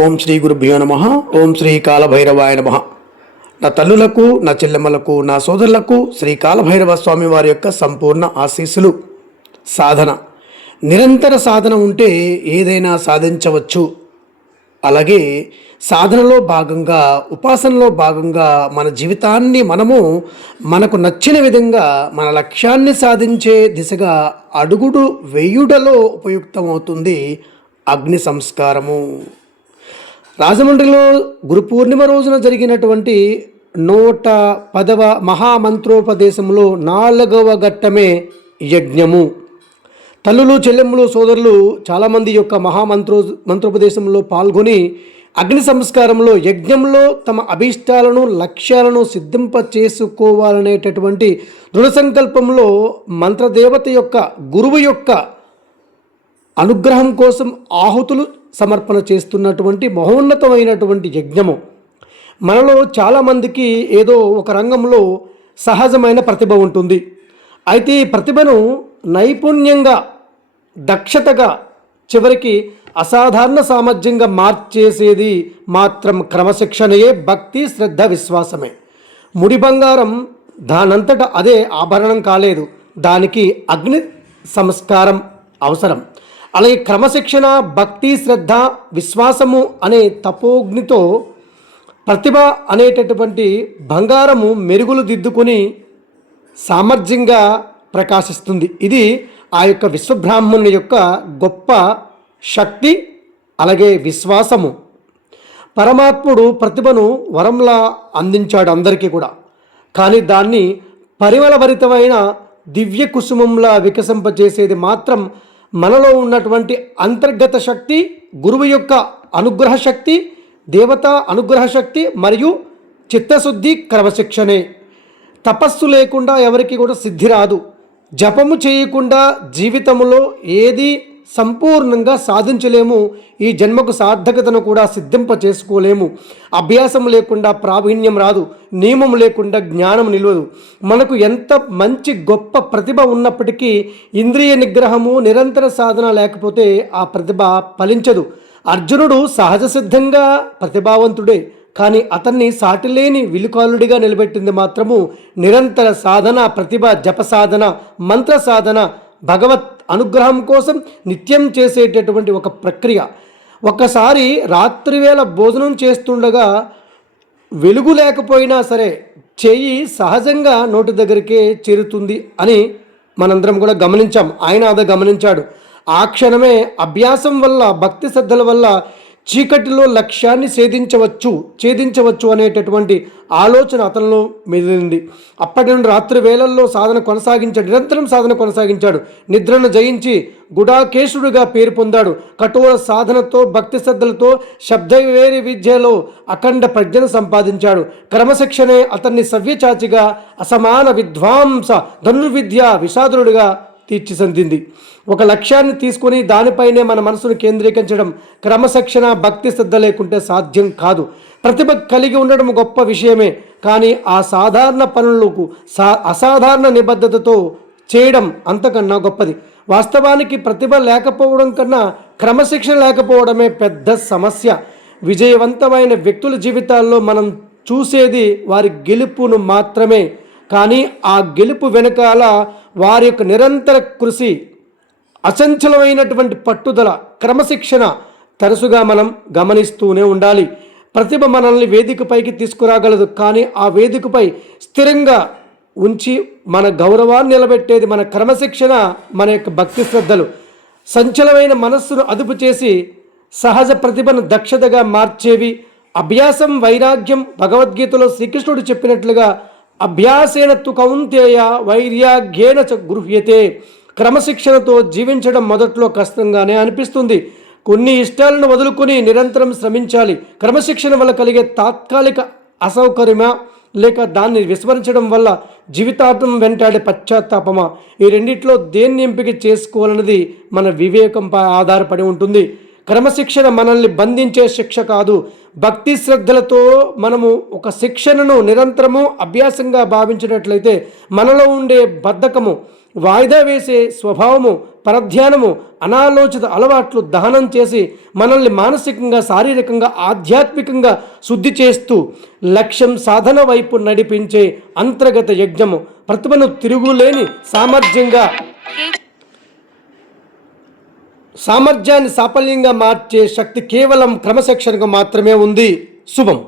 ఓం శ్రీ గురుభ్యో నమ. ఓం శ్రీ కాలభైరవాయ నమ. నా తల్లులకు, నా చెల్లెమ్మలకు, నా సోదరులకు శ్రీ కాలభైరవ స్వామి వారి యొక్క సంపూర్ణ ఆశీస్సులు. సాధన, నిరంతర సాధన ఉంటే ఏదైనా సాధించవచ్చు. అలాగే సాధనలో భాగంగా, ఉపాసనలో భాగంగా మన జీవితాన్ని మనకు నచ్చిన విధంగా మన లక్ష్యాన్ని సాధించే దిశగా అడుగుడు వేయుటలో ఉపయుక్తమవుతుంది అగ్ని సంస్కారము. రాజమండ్రిలో గురు పూర్ణిమ రోజున జరిగినటువంటి 110వ మహామంత్రోపదేశంలో 4వ ఘట్టమే యజ్ఞము. తల్లులు, చెల్లెమ్మలు, సోదరులు చాలామంది యొక్క మంత్రోపదేశంలో పాల్గొని అగ్ని సంస్కారంలో, యజ్ఞంలో తమ అభీష్టాలను, లక్ష్యాలను సిద్ధింప చేసుకోవాలనేటటువంటి దృఢ సంకల్పంలో మంత్రదేవత యొక్క, గురువు యొక్క అనుగ్రహం కోసం ఆహుతులు సమర్పణ చేస్తున్నటువంటి మహోన్నతమైనటువంటి యజ్ఞము. మనలో చాలామందికి ఏదో ఒక రంగంలో సహజమైన ప్రతిభ ఉంటుంది. అయితే ఈ ప్రతిభను నైపుణ్యంగా, దక్షతగా, చివరికి అసాధారణ సామర్థ్యంగా మార్చేసేది మాత్రం క్రమశిక్షణయే, భక్తి, శ్రద్ధ, విశ్వాసమే. ముడి బంగారం దానంతట అదే ఆభరణం కాలేదు, దానికి అగ్ని సంస్కారం అవసరం. అలాగే క్రమశిక్షణ, భక్తి, శ్రద్ధ, విశ్వాసము అనే తపోగ్నితో ప్రతిభ అనేటటువంటి బంగారము మెరుగులు దిద్దుకొని సామర్థ్యంగా ప్రకాశిస్తుంది. ఇది ఆ యొక్క విశ్వబ్రాహ్మణుని యొక్క గొప్ప శక్తి, అలాగే విశ్వాసము. పరమాత్ముడు ప్రతిభను వరంలా అందించాడు అందరికీ కూడా. కానీ దాన్ని పరిమళభరితమైన దివ్య కుసుమంలా వికసింపజేసేది మాత్రం మనలో ఉన్నటువంటి అంతర్గత శక్తి, గురువు యొక్క అనుగ్రహ శక్తి, దేవత అనుగ్రహ శక్తి మరియు చిత్తశుద్ధి, క్రమశిక్షణే. తపస్సు లేకుండా ఎవరికి కూడా సిద్ధి రాదు. జపము చేయకుండా జీవితంలో ఏది సంపూర్ణంగా సాధించలేము. ఈ జన్మకు సార్థకతను కూడా సిద్ధింప చేసుకోలేము. అభ్యాసం లేకుండా ప్రావీణ్యం రాదు. నియమం లేకుండా జ్ఞానం నిలవదు. మనకు ఎంత మంచి గొప్ప ప్రతిభ ఉన్నప్పటికీ ఇంద్రియ నిగ్రహము, నిరంతర సాధన లేకపోతే ఆ ప్రతిభ ఫలించదు. అర్జునుడు సహజ సిద్ధంగా ప్రతిభావంతుడే, కానీ అతన్ని సాటిలేని విలుకాలుడిగా నిలబెట్టింది మాత్రము నిరంతర సాధన, ప్రతిభ, జప సాధన, మంత్ర సాధన, భగవత్ అనుగ్రహం కోసం నిత్యం చేసేటటువంటి ఒక ప్రక్రియ. ఒకసారి రాత్రివేళ భోజనం చేస్తుండగా వెలుగు లేకపోయినా సరే చెయ్యి సహజంగా నోటి దగ్గరికే చేరుతుంది అని మనందరం కూడా గమనించాం. ఆయన అదే గమనించాడు. ఆ క్షణమే అభ్యాసం వల్ల, భక్తి శ్రద్ధల వల్ల చీకటిలో లక్ష్యాన్ని ఛేదించవచ్చు అనేటటువంటి ఆలోచన అతనిలో మెదిలింది. అప్పటి నుండి రాత్రి వేళల్లో నిరంతరం సాధన కొనసాగించాడు. నిద్రను జయించి గుడాకేశుడిగా పేరు పొందాడు. కఠోర సాధనతో, భక్తి శ్రద్ధలతో, శబ్దవేరి విద్యలో అఖండ ప్రజ్ఞను సంపాదించాడు. క్రమశిక్షణే అతన్ని సవ్యచాచిగా, అసమాన విద్వాంస, ధనుర్విద్య విషాదుడుగా తీర్చిదిద్దింది. ఒక లక్ష్యాన్ని తీసుకొని దానిపైనే మన మనసును కేంద్రీకరించడం, క్రమశిక్షణ, భక్తి శ్రద్ధ లేకుంటే సాధ్యం కాదు. ప్రతిభ కలిగి ఉండడం గొప్ప విషయమే, కానీ ఆ సాధారణ పనులకు అసాధారణ నిబద్ధతతో చేయడం అంతకన్నా గొప్పది. వాస్తవానికి ప్రతిభ లేకపోవడం కన్నా క్రమశిక్షణ లేకపోవడమే పెద్ద సమస్య. విజయవంతమైన వ్యక్తుల జీవితాల్లో మనం చూసేది వారి గెలుపును మాత్రమే, కానీ ఆ గెలుపు వెనకాల వారి యొక్క నిరంతర కృషి, అచంచలమైనటువంటి పట్టుదల, క్రమశిక్షణ తరచుగా మనం గమనిస్తూనే ఉండాలి. ప్రతిభ మనల్ని వేదికపైకి తీసుకురాగలదు, కానీ ఆ వేదికపై స్థిరంగా ఉంచి మన గౌరవాన్ని నిలబెట్టేది మన క్రమశిక్షణ, మన యొక్క భక్తి శ్రద్ధలు. సంచలమైన మనస్సును అదుపు చేసి సహజ ప్రతిభను దక్షతగా మార్చేవి అభ్యాసం, వైరాగ్యం. భగవద్గీతలో శ్రీకృష్ణుడు చెప్పినట్లుగా అభ్యాసేన తు కౌంతేయ వైరాగ్యేన చ గృహ్యతే. క్రమశిక్షణతో జీవించడం మొదట్లో కష్టంగానే అనిపిస్తుంది. కొన్ని ఇష్టాలను వదులుకొని నిరంతరం శ్రమించాలి. క్రమశిక్షణ వల్ల కలిగే తాత్కాలిక అసౌకర్యమా, లేక దాన్ని విస్మరించడం వల్ల జీవితాంతం వెంటాడే పశ్చాత్తాపమా, ఈ రెండిట్లో దేన్ని ఎంపిక చేసుకోవాలన్నది మన వివేకంపై ఆధారపడి ఉంటుంది. క్రమశిక్షణ మనల్ని బంధించే శిక్ష కాదు. భక్తి శ్రద్ధలతో మనము ఒక శిక్షణను నిరంతరము అభ్యాసంగా భావించినట్లయితే మనలో ఉండే బద్ధకము, వాయిదా వేసే స్వభావము, పరధ్యానము, అనాలోచిత అలవాట్లు దహనం చేసి మనల్ని మానసికంగా, శారీరకంగా, ఆధ్యాత్మికంగా శుద్ధి చేస్తూ లక్ష్యం సాధన వైపు నడిపించే అంతర్గత యజ్ఞము ప్రతిభను తిరుగులేని సామర్థ్యాన్ని సాఫల్యంగా మార్చే శక్తి కేవలం క్రమశిక్షణకు మాత్రమే ఉంది. శుభం.